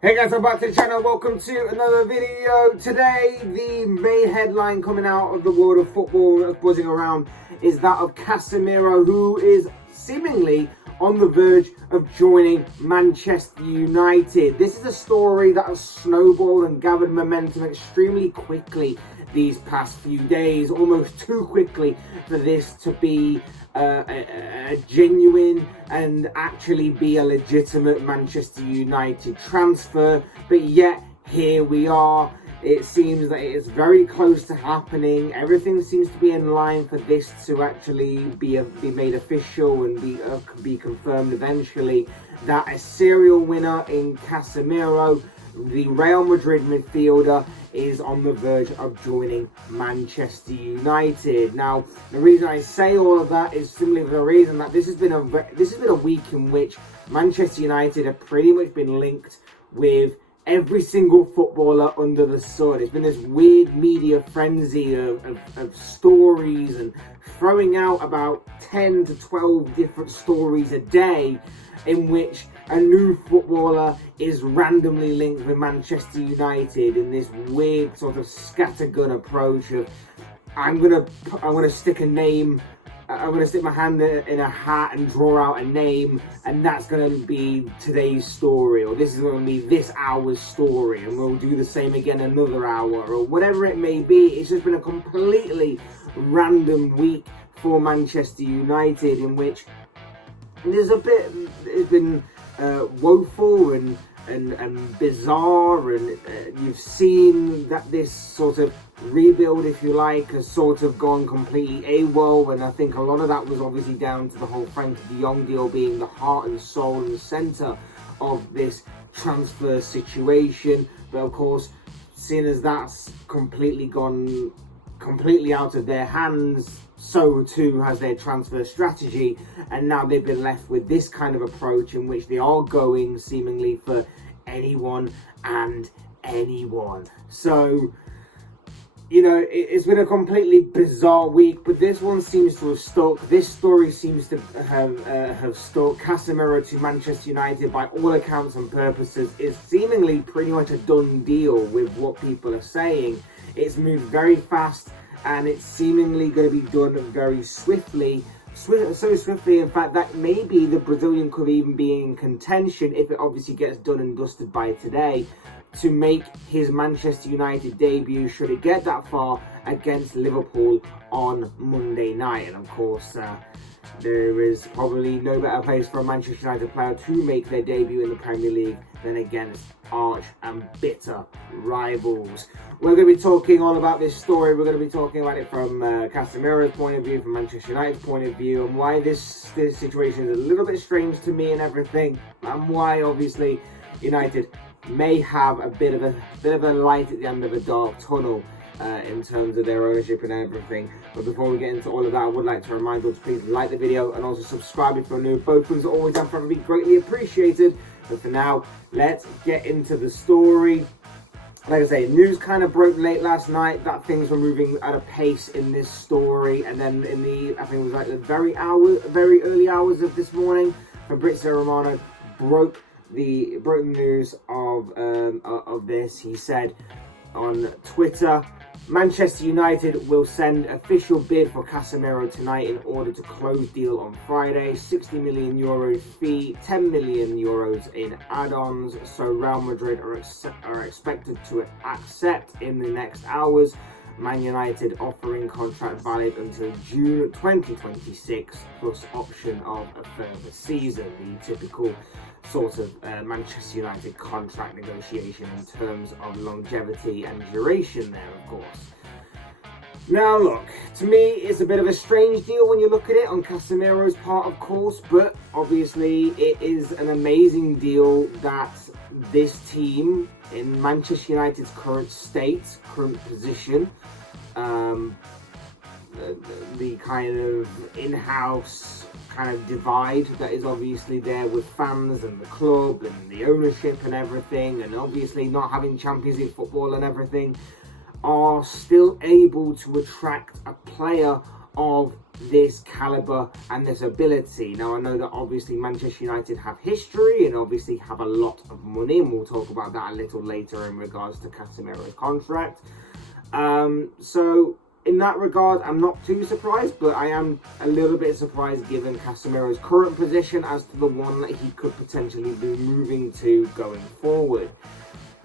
Hey guys, welcome back to the channel. Welcome to another video. Today, the main headline coming out of the world of football that's buzzing around is that of Casemiro, who is seemingly on the verge of joining Manchester United. This is a story that has snowballed and gathered momentum extremely quickly these past few days, almost too quickly for this to be a genuine and actually be a legitimate Manchester United transfer, but yet here we are. It seems that it is very close to happening. Everything seems to be in line for this to actually be made official and be confirmed eventually, that a serial winner in Casemiro, the Real Madrid midfielder, is on the verge of joining Manchester United. Now, the reason I say all of that is simply for the reason that this has been a week in which Manchester United have pretty much been linked with every single footballer under the sun. It's been this weird media frenzy of stories and throwing out about 10 to 12 different stories a day in which a new footballer is randomly linked with Manchester United in this weird sort of scattergun approach of I'm gonna stick a name, I'm gonna stick my hand in a hat and draw out a name, and that's gonna be today's story, or this is gonna be this hour's story, and we'll do the same again another hour, or whatever it may be. It's just been a completely random week for Manchester United in which it's been woeful and bizarre, and you've seen that this sort of rebuild, if you like, has sort of gone completely AWOL, and I think a lot of that was obviously down to the whole Frankie de Jong deal being the heart and soul and the centre of this transfer situation. But of course, seeing as that's completely gone out of their hands, so too has their transfer strategy, and now they've been left with this kind of approach in which they are going seemingly for anyone and anyone. So, you know, it's been a completely bizarre week, but this one seems to have stuck. This story seems to have stuck. Casemiro to Manchester United, by all accounts and purposes, is seemingly pretty much a done deal with what people are saying. It's moved very fast, and it's seemingly going to be done very swiftly. So swiftly, in fact, that maybe the Brazilian could even be in contention, if it obviously gets done and dusted by today, to make his Manchester United debut, should it get that far, against Liverpool on Monday night. And of course, there is probably no better place for a Manchester United player to make their debut in the Premier League than against arch and bitter rivals. We're going to be talking all about this story. We're going to be talking about it from Casemiro's point of view, from Manchester United's point of view, and why this situation is a little bit strange to me and everything, and why obviously United may have a bit of a light at the end of a dark tunnel in terms of their ownership and everything. But before we get into all of that, I would like to remind you to please like the video and also subscribe if you're new. Both things are always done for me, greatly appreciated. But for now, let's get into the story. Like I say, news kind of broke late last night that things were moving at a pace in this story, and then in I think it was like the very early hours of this morning, Fabrizio Romano broke the news of this. He said on Twitter, Manchester United will send official bid for Casemiro tonight in order to close deal on Friday. 60 million euros fee, 10 million euros in add-ons. So Real Madrid are expected to accept in the next hours. Man United offering contract valid until June 2026, plus option of a further season. The typical sort of Manchester United contract negotiation in terms of longevity and duration there, of course. Now look, to me it's a bit of a strange deal when you look at it on Casemiro's part, of course, but obviously it is an amazing deal that this team, in Manchester United's current state, current position, the kind of in-house kind of divide that is obviously there with fans and the club and the ownership and everything, and obviously not having Champions League football and everything, are still able to attract a player of this caliber and this ability. Now, I know that obviously Manchester United have history and obviously have a lot of money, and we'll talk about that a little later in regards to Casemiro's contract. So in that regard, I'm not too surprised, but I am a little bit surprised given Casemiro's current position as to the one that he could potentially be moving to going forward.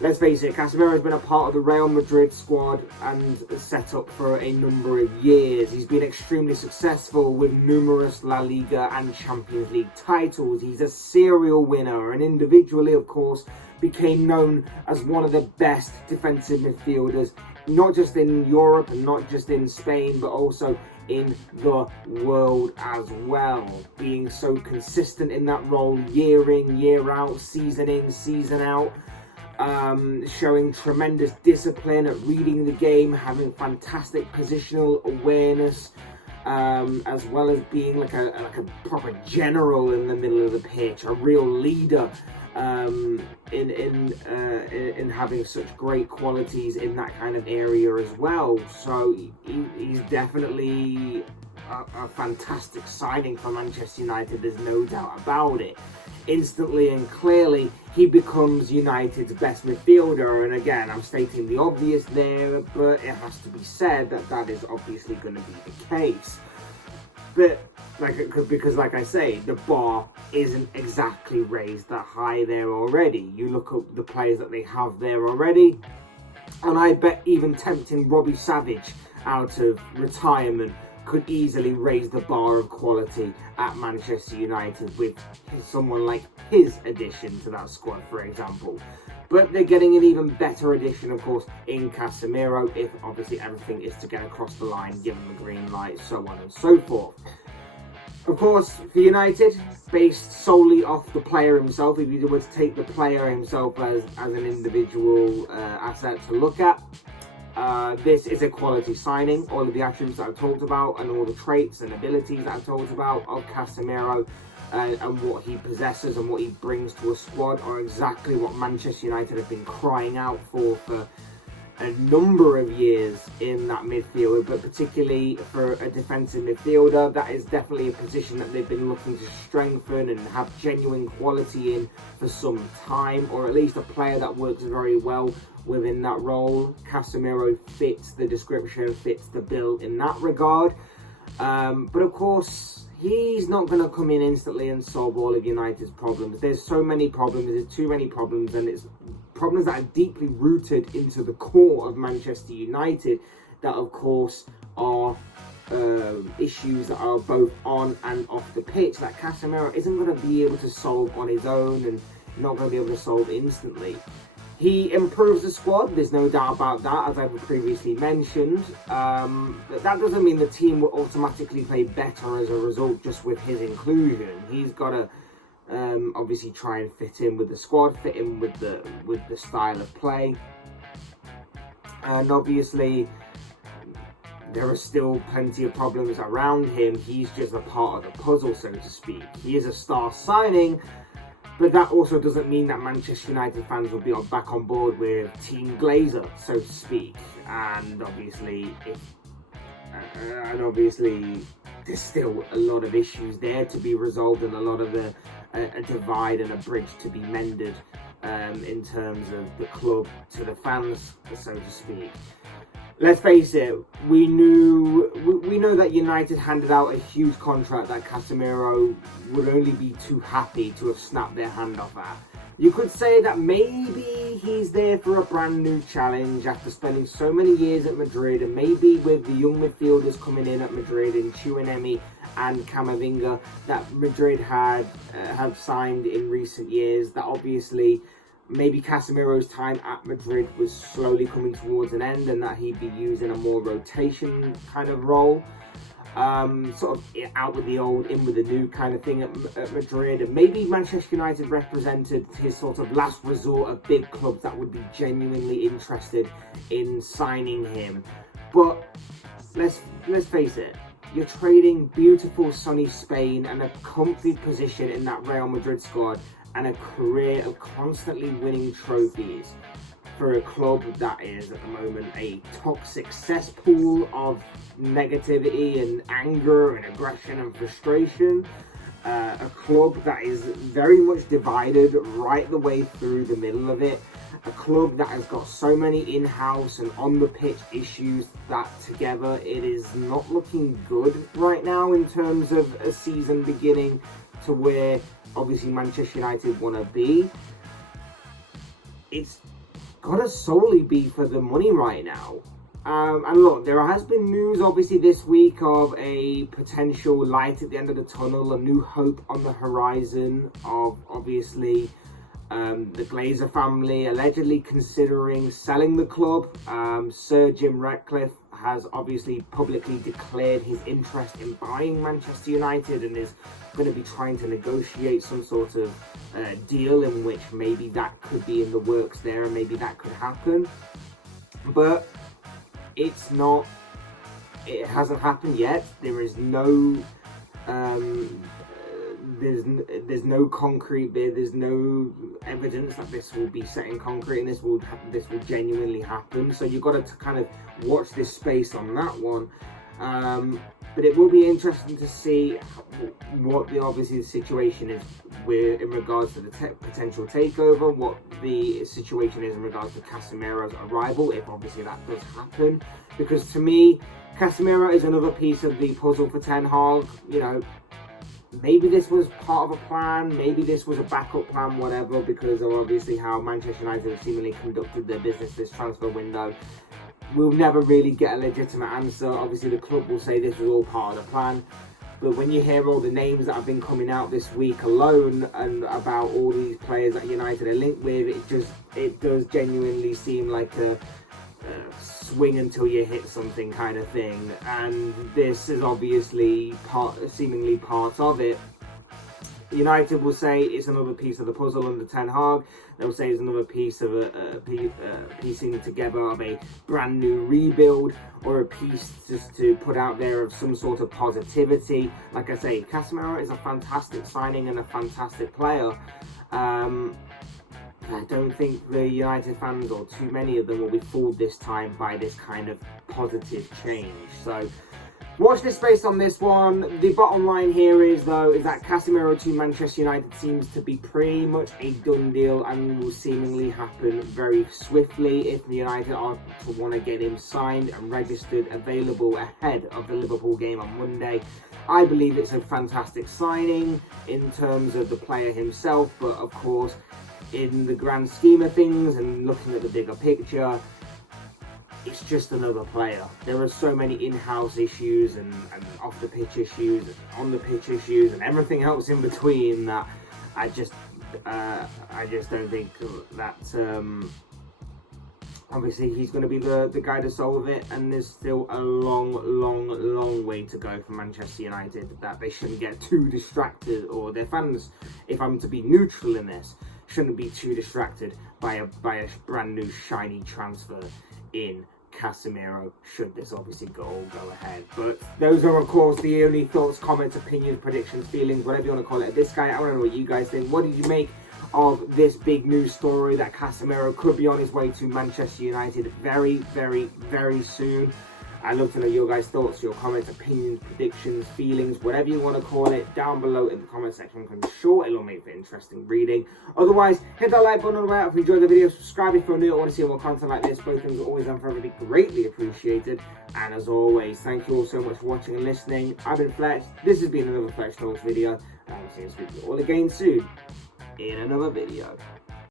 Let's face it, Casemiro has been a part of the Real Madrid squad and set up for a number of years. He's been extremely successful with numerous La Liga and Champions League titles. He's a serial winner and individually, of course, became known as one of the best defensive midfielders, not just in Europe and not just in Spain, but also in the world as well. Being so consistent in that role year in, year out, season in, season out. Showing tremendous discipline at reading the game, having fantastic positional awareness, as well as being like a proper general in the middle of the pitch, a real leader, in having such great qualities in that kind of area as well. So he's definitely a fantastic signing for Manchester United. There's no doubt about it. Instantly and clearly, he becomes United's best midfielder, and again, I'm stating the obvious there, but it has to be said that that is obviously going to be the case. But because like I say, the bar isn't exactly raised that high there already. You look at the players that they have there already, and I bet even tempting Robbie Savage out of retirement could easily raise the bar of quality at Manchester United with someone like his addition to that squad, for example. But they're getting an even better addition, of course, in Casemiro, if obviously everything is to get across the line, given the green light, so on and so forth. Of course, for United, based solely off the player himself, if you were to take the player himself as an individual asset to look at, this is a quality signing. All of the attributes that I've talked about and all the traits and abilities that I've talked about of Casemiro and what he possesses and what he brings to a squad are exactly what Manchester United have been crying out for a number of years in that midfield, but particularly for a defensive midfielder, that is definitely a position that they've been looking to strengthen and have genuine quality in for some time, or at least a player that works very well within that role. Casemiro fits the description, fits the bill in that regard. But of course, he's not going to come in instantly and solve all of United's problems. There's so many problems, there's too many problems, and it's problems that are deeply rooted into the core of Manchester United that, of course, are issues that are both on and off the pitch that Casemiro isn't going to be able to solve on his own and not going to be able to solve instantly. He improves the squad, there's no doubt about that, as I've previously mentioned. But that doesn't mean the team will automatically play better as a result just with his inclusion. He's got to obviously try and fit in with the squad, fit in with the style of play. And obviously, there are still plenty of problems around him. He's just a part of the puzzle, so to speak. He is a star signing, but that also doesn't mean that Manchester United fans will be back on board with Team Glazer, so to speak. And obviously, there's still a lot of issues there to be resolved and a lot of a divide and a bridge to be mended in terms of the club to the fans, so to speak. Let's face it, we know that United handed out a huge contract that Casemiro would only be too happy to have snapped their hand off at. You could say that maybe he's there for a brand new challenge after spending so many years at Madrid, and maybe with the young midfielders coming in at Madrid in Chouameni and Camavinga that Madrid have signed in recent years, that obviously maybe Casemiro's time at Madrid was slowly coming towards an end and that he'd be used in a more rotation kind of role. Sort of out with the old, in with the new kind of thing at Madrid. And maybe Manchester United represented his sort of last resort of big clubs that would be genuinely interested in signing him. But let's face it, you're trading beautiful sunny Spain and a comfy position in that Real Madrid squad and a career of constantly winning trophies for a club that is at the moment a toxic cesspool of negativity and anger and aggression and frustration. A club that is very much divided right the way through the middle of it. A club that has got so many in-house and on-the-pitch issues that together it is not looking good right now in terms of a season beginning to where obviously Manchester United want to be. It's got to solely be for the money right now. And look, there has been news obviously this week of a potential light at the end of the tunnel, a new hope on the horizon of obviously the Glazer family allegedly considering selling the club. Sir Jim Ratcliffe has obviously publicly declared his interest in buying Manchester United and is going to be trying to negotiate some sort of deal in which maybe that could be in the works there and maybe that could happen. But it's not, it hasn't happened yet. There is no there's no concrete bit, there's no evidence that this will be set in concrete and this will genuinely happen. So you've got to kind of watch this space on that one. But it will be interesting to see what the situation is in regards to the potential takeover, what the situation is in regards to Casemiro's arrival, if obviously that does happen. Because to me, Casemiro is another piece of the puzzle for Ten Hag. You know, maybe this was part of a plan, maybe this was a backup plan, whatever, because of obviously how Manchester United have seemingly conducted their business this transfer window. We'll never really get a legitimate answer. Obviously the club will say this was all part of the plan, but when you hear all the names that have been coming out this week alone and about all these players that United are linked with, it does genuinely seem like a swing until you hit something kind of thing, and this is obviously seemingly part of it. United will say it's another piece of the puzzle under Ten Hag. They'll say it's another piece of piecing together of a brand new rebuild, or a piece just to put out there of some sort of positivity. Like I say, Casemiro is a fantastic signing and a fantastic player. I don't think the United fans, or too many of them, will be fooled this time by this kind of positive change. So watch this space on this one. The bottom line here is that Casemiro to Manchester United seems to be pretty much a done deal and will seemingly happen very swiftly if the United are to want to get him signed and registered, available ahead of the Liverpool game on Monday. I believe it's a fantastic signing in terms of the player himself, but of course, in the grand scheme of things and looking at the bigger picture, it's just another player. There are so many in-house issues and off-the-pitch issues and on-the-pitch issues and everything else in between that I just don't think that obviously he's going to be the guy to solve it, and there's still a long way to go for Manchester United, that they shouldn't get too distracted, or their fans, if I'm to be neutral in this, shouldn't be too distracted by a brand new shiny transfer in Casemiro, should this obviously go ahead. But those are of course the only thoughts, comments, opinions, predictions, feelings, whatever you want to call it. This guy, I want to know what you guys think. What did you make of this big news story that Casemiro could be on his way to Manchester United very soon? I'd love to know your guys' thoughts, your comments, opinions, predictions, feelings, whatever you want to call it, down below in the comment section. I'm sure it'll make for interesting reading. Otherwise, hit that like button on the way out if you enjoyed the video. Subscribe if you're new and want to see more content like this. Both things are always and forever greatly appreciated. And as always, thank you all so much for watching and listening. I've been Fletch. This has been another Fletch Talks video. And I'll see you all again soon in another video.